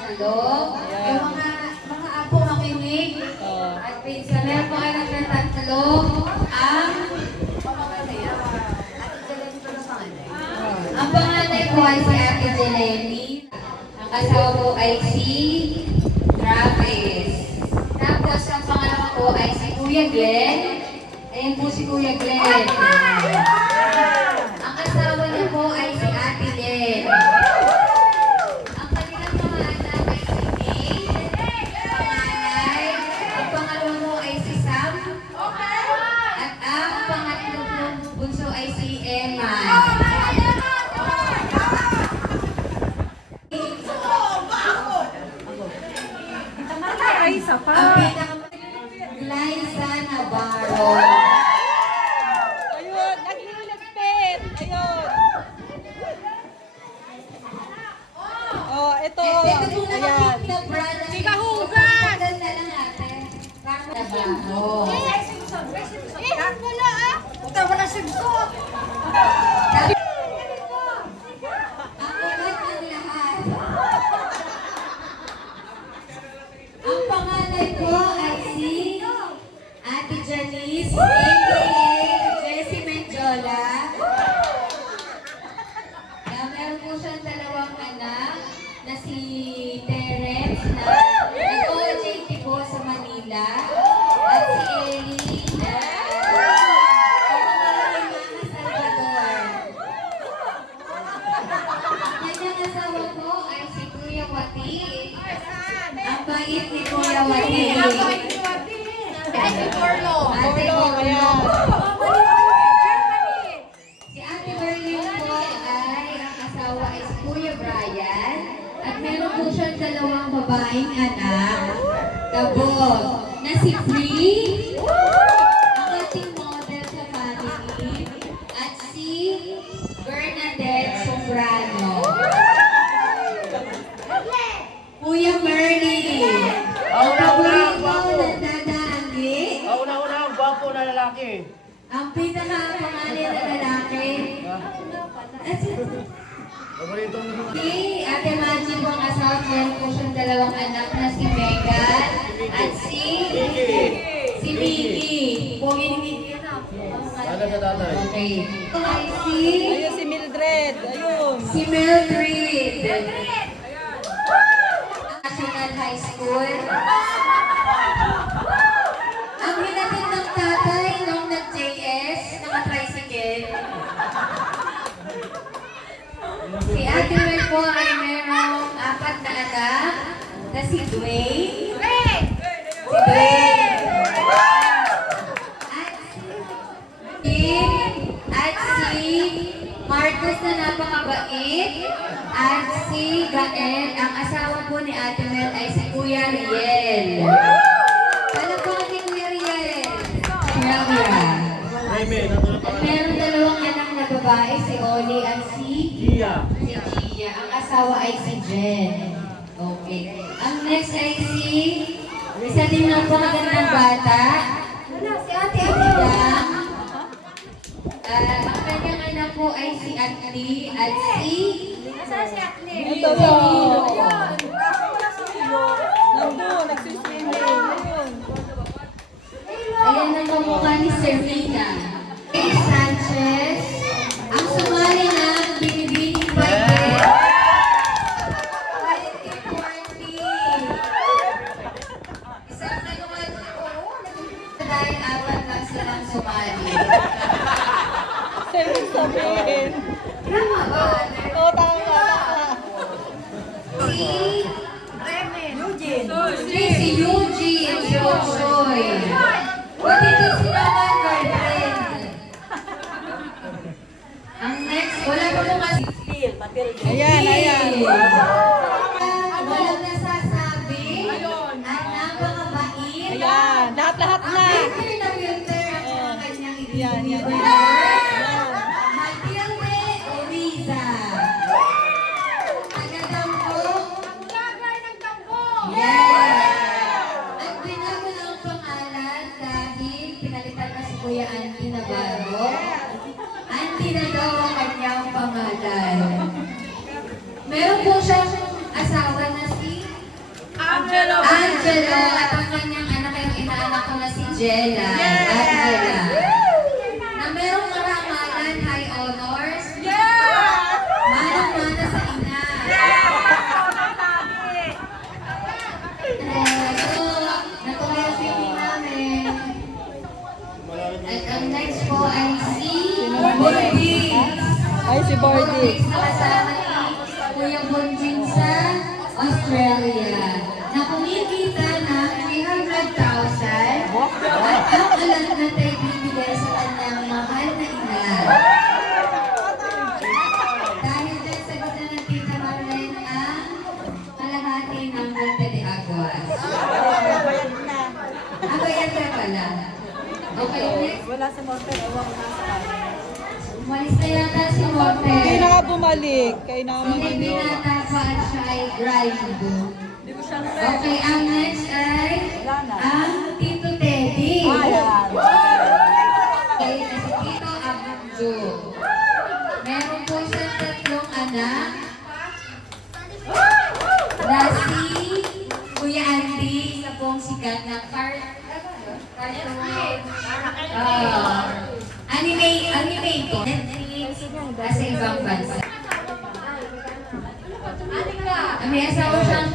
tatlo. Yung mga apo makinig. At pinsan, meron po anak na tatlo. Ang panganay po ay si Ate Jeleny. Ang asawa po ay si Travis. Tapos ang pangalawa po ay si Kuya Glenn. Ayan po si Kuya Glenn. Ang asawa niya po ay si Ate Len. Ang kanilang mga anak ay si May, panganay. Ang pangalawa po ay si Sam. At ang pangatlo po bunso ay si Emma. Ay, isa pa. Ang pinaka Liza Navarro. Ayun, naglilipit. Ayun. Oh, ito. Ito po Ayan. nakapit na brother. Di ka hugas. Tagal na lang ate. Para trabaho. Wala ah. Ito, wala sigsot. Ang ugat ng lahat. Ang panganay po ay si Ate Janice, a.k.a. Jessie Menjola. Meron po siyang dalawang anak na si Terence na nag-OJT po sa Manila. At si Ellie na Salvador. Kanyang asawa po ay si Kuya Wati. Ang bait ni Kuya Wati. Ate Corlo. Ate Corlo. Si Ate Berlin po ay ang asawa ay si Kuya Brian. At meron po siyang dalawang babaeng anak. Kabog na si Free. Ang ating model sa family. At si Bernadette Sombrano. Kuya Merly. Ang paborito ng dadaanggi. Una-una, ang gwapo na lalaki. Ang pinaka-pangalan na lalaki. Paborito mo. Si Ate Maggie po ang asawa. Meron po siyang dalawang anak na si Megan at si Mickey. Pogi-Mickey yun ah. Sana sa tatay. Okay. Ay Ayun si Mildred. Ayun. si Mildred. National High School. Ang hinatid ng tatay nung nag-JS, naka-tricycle. Si Ate Mel po ay merong 4 na anak na si Dwayne. Si Dwayne. At si Marcos na napakabait. At si Gael, ang asawa po ni Ate Mel ay si Kuya Riel. Palagpakan ni Kuya Riel. Kuya Riel. Jaime, natulog At pa. meron dalawang anak na babae, si Oli at si Gia. Gia. Ang asawa ay si Jen. Okay. Ang next ay si isa din napakagandang bata. Si Ate Yang. Ang kanyang anak po ay si Atli at si Ito yun. Nandun, nagsiswimming. Ayun. ayan ang kamukha ni Serena. Sanchez. Ang sumali ng Binibining Budget. 2040. Isang kanuwan ko. Dahil 4 lang silang sumali. Sabi sabihin. Tama ba? Oo, tama. Si Eugene. si Eugene Yochoy. What did you see naman, girlfriend? Ang next, wala pa po kasi. Ayan, ayan. Walang nasasabi. At napakabait. Ayan, lahat-lahat na. Filter na filter ang mga kanyang Yan, yan. ibibigay. Matilde Oriza. Taga-Dampo. Yeah! At binago na ang pangalan dahil pinalitan na si Kuya Andy Navarro. Andy na daw ang kanyang pangalan. Meron po siyang asawa na si Angelo at ang kanyang anak yung inaanak ko na si Jella. Angela. Na merong marangalan, high honors. Manang-mana sa ina. So, natuloy ang feeling namin. At ang next po ay si Bordy. Ay, si Bordy. Next na kasama ni Kuya Bonjing sa Australia. Na kumikita ng 300,000 at ang alam na tayo bibigay sa kanyang mahal na ina. Dahil dyan sa gusto ng Tita Marlene ang kalahati ng Monte de Aguas. Abayan ka pala. Okay, next. Wala si Monte. Ewan ko nasa kanya. Umalis na yata si Monte. Hindi na nga bumalik. Kaya naman Hindi binata pa at siya ay drive. Okay, ang next ay ang Tito Teddy. Okay, na si Tito Abunjo. Meron po siyang tatlong anak na si Kuya Andy, isa pong sikat na animator sa ibang bansa. May asawa siyang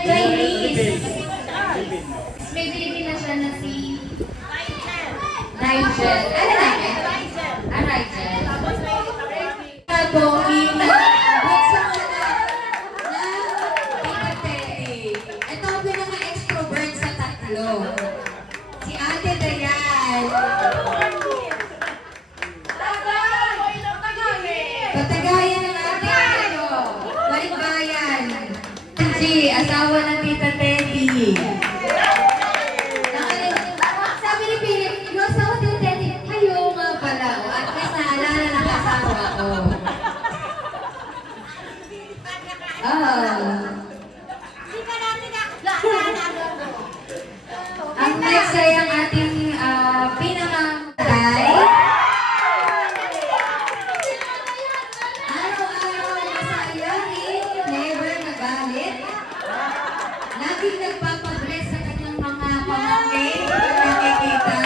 Chinese. May Pilipina siya na si Nigel. Ano Nigel? Ah, Nigel. Pogi na bunso na Tita Teddy. Ito ang pinaka-extrovert sa tatlo. Si Ate Dayan. Patagayan ng ating Balikbayan. G, asawa ng Tita Teddy. Sabi ni Philip, yung asawa ni Tita Teddy, hayo nga pala. At least naalala ng asawa ko. Ang next ay ang ating pinaka-tay. Araw-araw masayahin, never nagalit. Laging nagpapabless sa kanyang mga pamangkin, nakikita.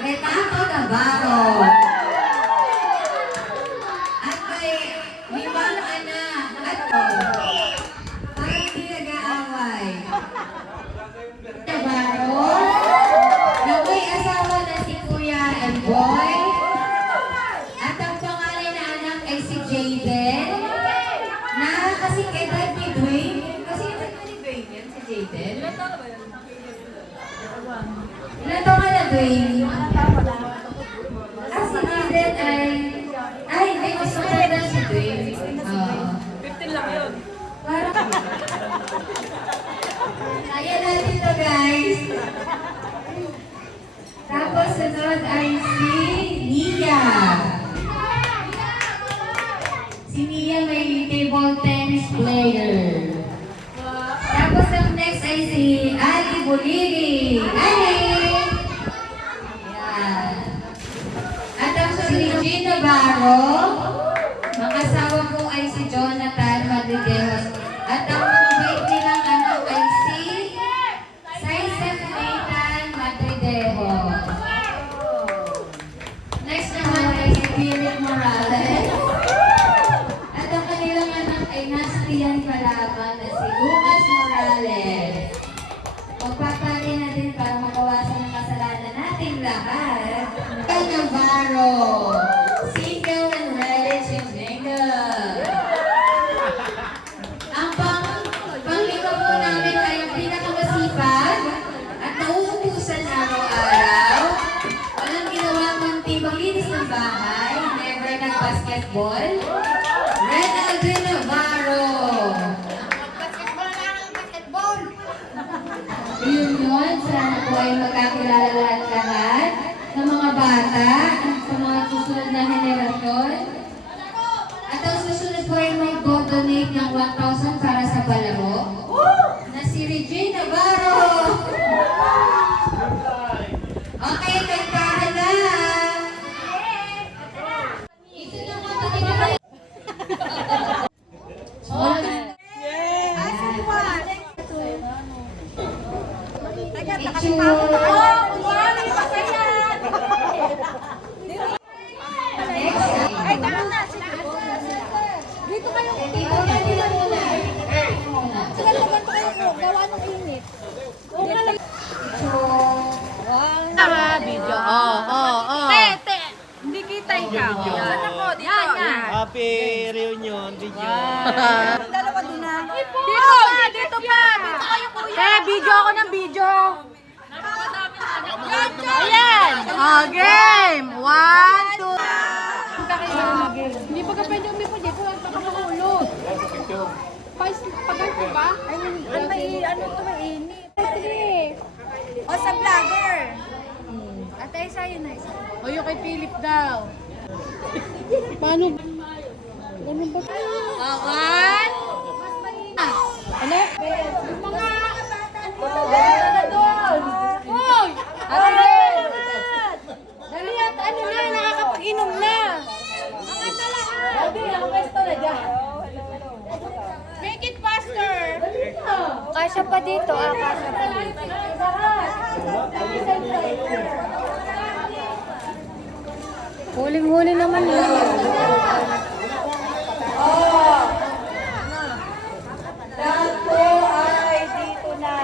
Renato Navarro. At may limang anak at parang di nag-aaway. Navarro, na may asawa na si Kuya Emboy. At ang pangalan na anak ay si Jaden. Na kasi edad ni Dwayne. Kasi edad ni Dwayne yan, si Jaden. Ilan taon ka na, Dwayne? Ah, si Jaden ay, hindi, mas maganda si Dwayne. 15 lang yun. Parang, kaya natin to, guys. Tapos, sunod ay si Nia. Si Nia may table tennis player. Tapos, ang next ay si Ali Boligi. Ali! Yan. At ang si Regine Navarro. Ang asawa ko ay si Jonathan Madrideos. At ang mabait nilang anak ay si Saisef Nathan Madrideos. Next naman ay si Philip Morales. At ang kanilang anak ay nastiyan palaban na si Lucas Morales. Magpapali na din para mabawasan ang kasalanan natin lahat. Navarro. Single and ready to mingle. Ang panglima po namin ay ang pinakamasipag at nauutusan araw-araw. Walang ginawa kundi maglinis ng bahay, never nag-basketball. Red Aldrin Navarro. Yun yun, sana po ay magkakilala lahat-lahat ng mga bata sa mga susunod na henerasyon. At ang susunod po ay mag-donate ng 1,000 para sa palaro na si Regine Navarro. Okay, kantahan na! Picture. Ay, tama na. Dito kayo. Dito na sila muna. Sila naman kayo gawa ng init. Video. Tete. Hindi kita ikaw. Yan ako. Dito. Yan. Happy reunion video. Dalawa doon na. Dito pa. Dito kayo kuya. Video ako ng video. Ayan. Game. 1, 2. Hindi pa ka pwede umipo dyan. Kung ang pagkakulot. Paganto ba? Ano to mainit? O sa vlogger. Atay sa'yo na isa. O yung kay Philip daw. Paano? Ganun ba? Awan. Ano? Mga na doon. Hoy! Dali at ano na, nakakapag-inom na. Dali, nakapwesto na dyan. Make it faster. Kasya pa dito, kasya pa dito. Huling-huli naman yun. Lahat po ay dito na.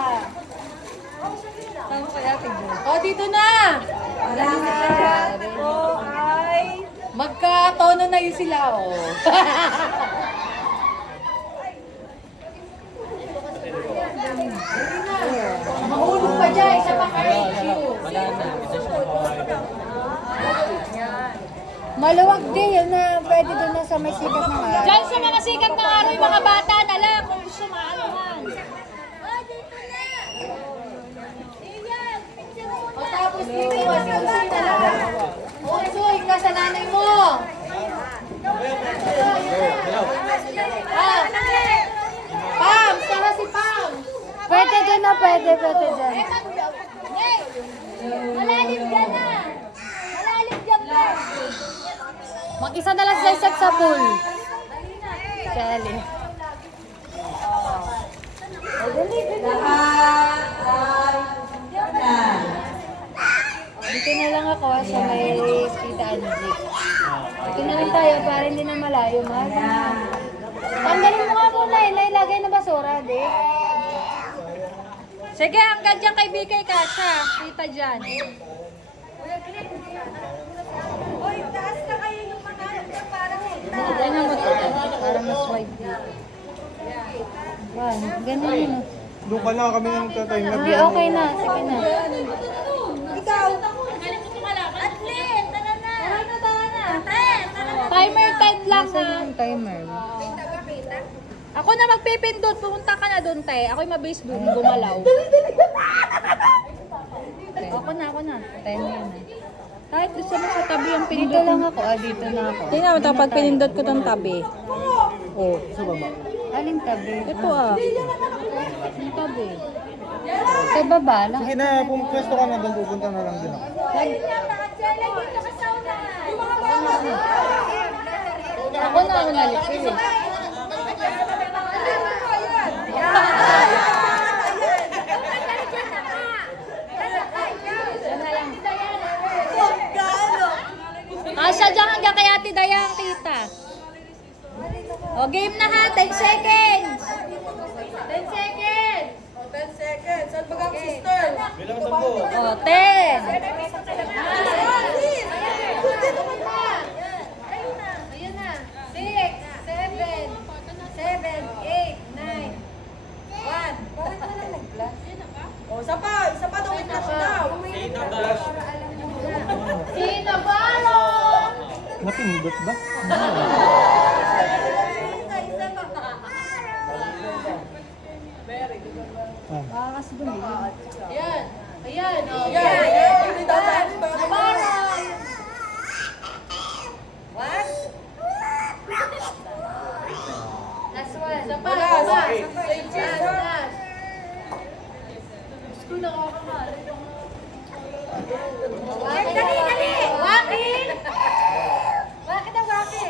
Tama kaya, Tigil. Dito na. Lahat po ay magkatono na yun sila, Mahulog pa dyan, isa pa Maluwag din, yun na pwede doon na sa may sikat ng araw. Diyan sa mga sikat ng araw, yung mga bata na lang kung gusto maanuhan. O tapos dito, si na lang. O Soy, ka sa nanay mo. Pam, sana si Pam. Pwede doon na, pwede dyan. Malalim dyan na. Malalim dyan pa. Mag-isa na lang sila sa pool. Sali. Dito na lang ako sa may Tita Angie. Dito na lang tayo para hindi na malayo, mas. Tanggalin mo nga muna, nailagay na basura, di. Sige, hanggang dyan kay BK Kasha. Tita dyan. Uy, taas na kayo yung mga para para mas wide dito. Wow, ganun yun. Doon ka na kami nang tatay na. Hindi, okay na. Sige na. Ikaw. Timer 10 lang ha. Timer. Ako na magpipindot. Pumunta ka na doon, te. Ako'y mabase doon. Gumalaw. Ako na. 10 yun. Kahit gusto mo sa tabi yung pinindot. Dito lang ako. Dito na ako. Tingnan mo, tapos pinindot ko ng tabi. Oh. Sa baba. Aling tabi? Ito Yung tabi. Sa baba lang. Sige na, kung pwesto ka na doon, pupunta na lang din ako. Ako na ako nalipil eh. Asya dyan hanggang kay Ate Dayang, tita. O, game na ha. 10 seconds. 10 seconds. 10 seconds. Saan bagang sister? Bilang 10. O, 10. Ayun na. 6, 7, 8, 9, 1. Bakit ka lang nag-plus? Oh, isa pa daw, may flash daw. Sino Balo? Napindot ba? Ayan. Ayan. O, Yan. Balo. What? Last one. Isa pa. Last. School na ako ka. Dali. Waki. Bakit ang waki?